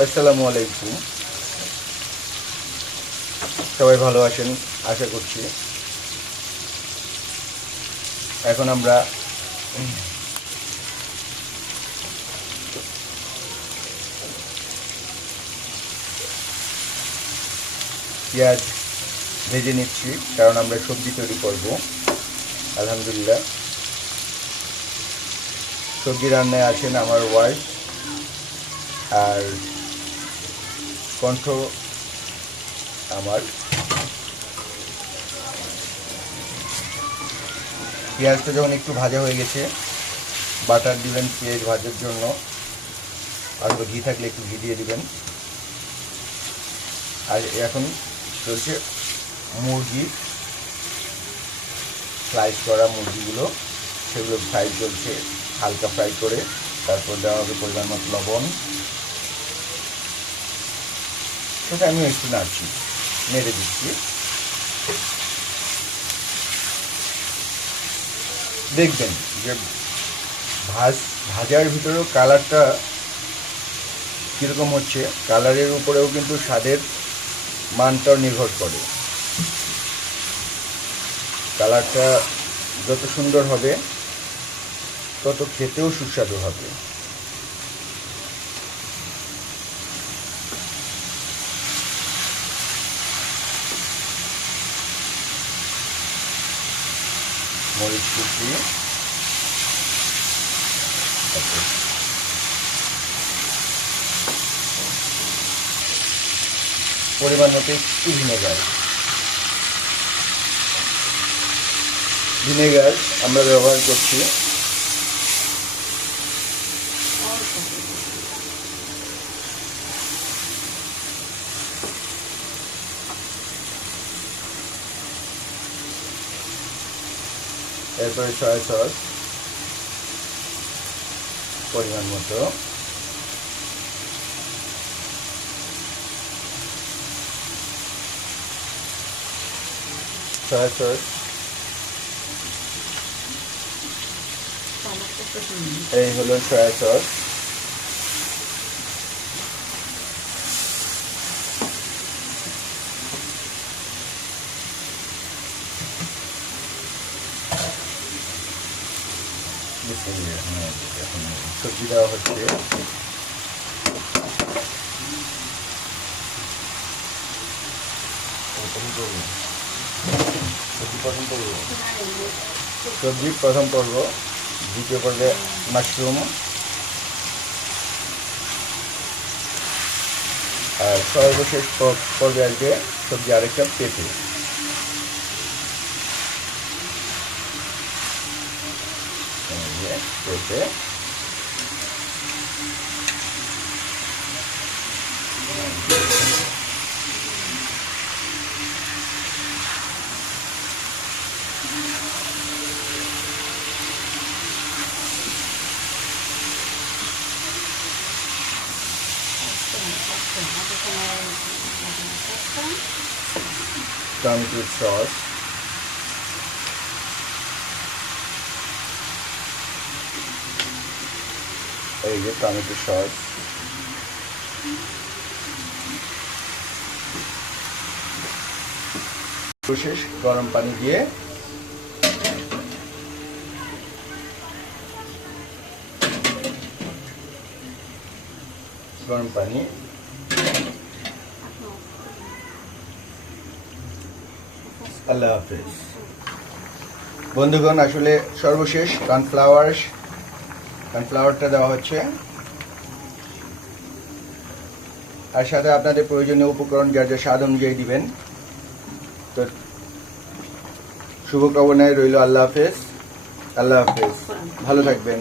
আসসালামু আলাইকুম। সবাই ভালো আছেন? আশা করছি। এখন আমরা পেঁয়াজ ভেজে নিচ্ছি, কারণ আমরা সবজি তৈরি করব। আলহামদুলিল্লাহ। সবজি রান্নায় আছেন আমার ওয়াইফ আর কণ্ঠ আমার। পেঁয়াজটা যখন একটু ভাজা হয়ে গেছে, বাটার দিবেন পেঁয়াজ ভাজার জন্য। আর ঘি থাকলে একটু ঘি দিয়ে দিবেন। আর এখন চলছে মুরগি স্লাইস করা মুরগিগুলো। সেগুলো ফ্রাই চলছে, হালকা ফ্রাই করে। তারপর দেওয়া হবে পরিমাণ মতো লবণ। সেটা আমি একটু নাড়ছি, নেড়ে দিচ্ছি। দেখবেন যে ভাজ, ভাজার ভিতরেও কালারটা কীরকম হচ্ছে, কালারের উপরেও কিন্তু স্বাদের মানটাও নির্ভর করে। কালারটা যত সুন্দর হবে, তত খেতেও সুস্বাদু হবে। মরিচ তারপর পরিমাণ মতো একটু ভিনেগার। ভিনেগার আমরা ব্যবহার করছি। এরপরে সয়া সস পরিমাণ মতো। সয়া সস এই হলো সয়া সস সবজি প্রথম পর্ব দ্বিতীয় পর্বে মাশরুম আর সর্বশেষ পর্বে আসবে সবজি আরেকটা পেঁপে এই যে পেঁপে টমেটো সস এই যে টমেটো সস। শেষ গরম পানি দিয়ে গরম পানি আল্লাহ হাফেজ। বন্ধুগণ, আসলে সর্বশেষ কর্নফ্লাওয়ার কর্নফ্লাওয়ারটা দেওয়া হচ্ছে। আর সাথে আপনাদের প্রয়োজনীয় উপকরণ যা যা স্বাদ অনুযায়ী দিবেন। তো শুভকামনায় রইল, আল্লাহ হাফেজ। আল্লাহ হাফেজ। ভালো থাকবেন।